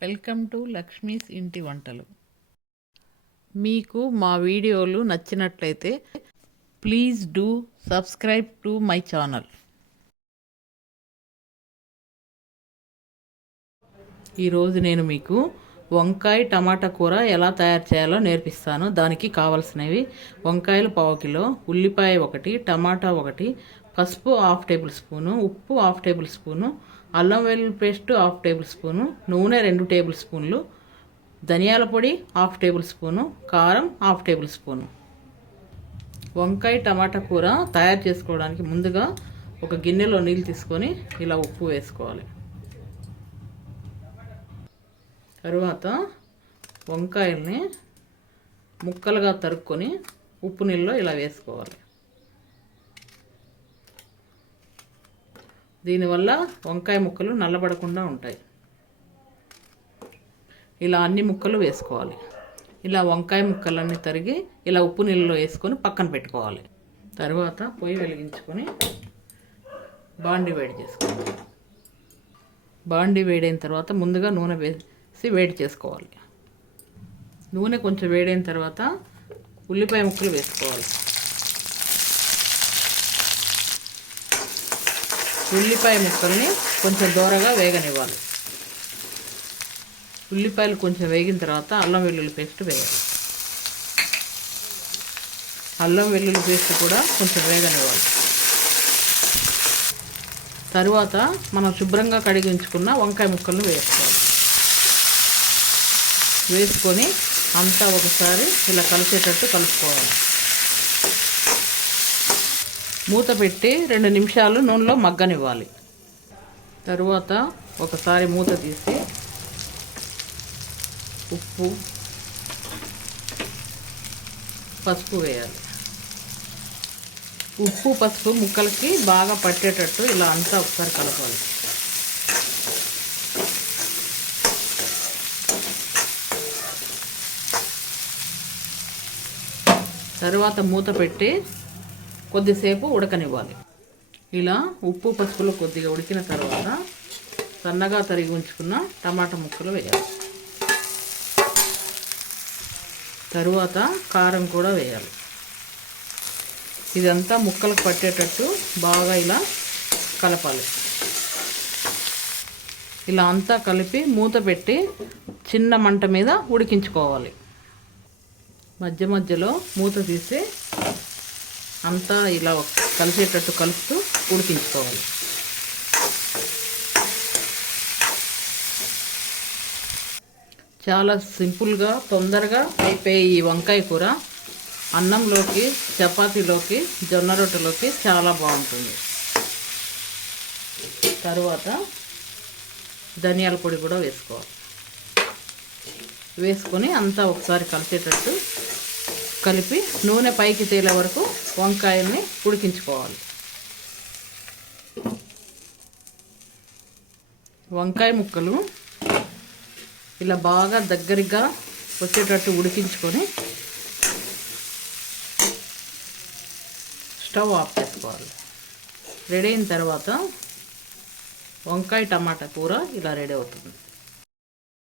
Welcome to Lakshmi's ఇంటి వంటలు. మీకు మా వీడియోలు నచ్చినట్లయితే please do subscribe to my channel. ఈరోజు నేను మీకు వంకాయ టమాటా కూర ఎలా తయారు చేయాలో నేర్పిస్తాను. దానికి కావలసినవి: వంకాయలు 1/2 కిలో, ఉల్లిపాయ 1, టమాటా 1, పసుపు 1/2 టేబుల్ స్పూను, ఉప్పు 1/2 టేబుల్ స్పూను, అల్లం వెల్లుల్లి పేస్ట్ 1/2 టేబుల్ స్పూను, నూనె 2 టేబుల్ స్పూన్లు, ధనియాల పొడి 1/2 టేబుల్ స్పూను, కారం 1/2 టేబుల్ స్పూను. వంకాయ టమాటా కూర తయారు చేసుకోవడానికి ముందుగా ఒక గిన్నెలో నీళ్ళు తీసుకొని ఇలా ఉప్పు వేసుకోవాలి. తరువాత వంకాయల్ని ముక్కలుగా తరుక్కొని ఉప్పు నీళ్ళలో ఇలా వేసుకోవాలి. దీనివల్ల వంకాయ ముక్కలు నల్లబడకుండా ఉంటాయి. ఇలా అన్ని ముక్కలు వేసుకోవాలి. ఇలా వంకాయ ముక్కలన్నీ తరిగి ఇలా ఉప్పు నీళ్ళలో వేసుకొని పక్కన పెట్టుకోవాలి. తర్వాత పొయ్యి వెలిగించుకొని బాండి వేడి చేసుకోవాలి. బాండి వేడైన తర్వాత ముందుగా నూనె వేసి వేడి చేసుకోవాలి. నూనె కొంచెం వేడైన తర్వాత ఉల్లిపాయ ముక్కలు వేసుకోవాలి. ఉల్లిపాయ ముక్కల్ని కొంచెం దూరగా వేగనివ్వాలి. ఉల్లిపాయలు కొంచెం వేగిన తర్వాత అల్లం వెల్లుల్లి పేస్ట్ వేయాలి. అల్లం వెల్లుల్లి పేస్ట్ కూడా కొంచెం వేగనివ్వాలి. తరువాత మనం శుభ్రంగా కడిగి ఉంచుకున్న వంకాయ ముక్కలను వేసుకోవాలి. వేసుకొని అంతా ఒకసారి ఇలా కలిసేటట్టు కలుపుకోవాలి. మూత పెట్టి 2 నిమిషాలు నూనెలో మగ్గనివ్వాలి. తరువాత ఒకసారి మూత తీసి ఉప్పు, పసుపు వేయాలి. ఉప్పు పసుపు ముక్కలకి బాగా పట్టేటట్టు ఇలా అంతా ఒకసారి కలపాలి. తరువాత మూత పెట్టి కొద్దిసేపు ఉడకనివ్వాలి. ఇలా ఉప్పు పసుపులో కొద్దిగా ఉడికిన తర్వాత సన్నగా తరిగి ఉంచుకున్న టమాటా ముక్కలు వేయాలి. తరువాత కారం కూడా వేయాలి. ఇదంతా ముక్కలకు పట్టేటట్టు బాగా ఇలా కలపాలి. ఇలా అంతా కలిపి మూత పెట్టి చిన్న మంట మీద ఉడికించుకోవాలి. మధ్య మధ్యలో మూత తీసి అంతా ఇలా కలిసేటట్టు కలుపుతూ ఉడికించుకోవాలి. చాలా సింపుల్గా తొందరగా అయిపోయే ఈ వంకాయ కూర అన్నంలోకి, చపాతీలోకి, జొన్న రొట్టెలోకి చాలా బాగుంటుంది. తరువాత ధనియాల పొడి కూడా వేసుకోవాలి. వేసుకొని అంతా ఒకసారి కలిసేటట్టు కలిపి నూనె పైకి తేలే వరకు వంకాయల్ని ఉడికించుకోవాలి. వంకాయ ముక్కలు ఇలా బాగా దగ్గరగా వచ్చేటట్టు ఉడికించుకొని స్టవ్ ఆఫ్ చేసుకోవాలి. రెడీ అయిన తర్వాత వంకాయ టమాటా కూర ఇలా రెడీ అవుతుంది.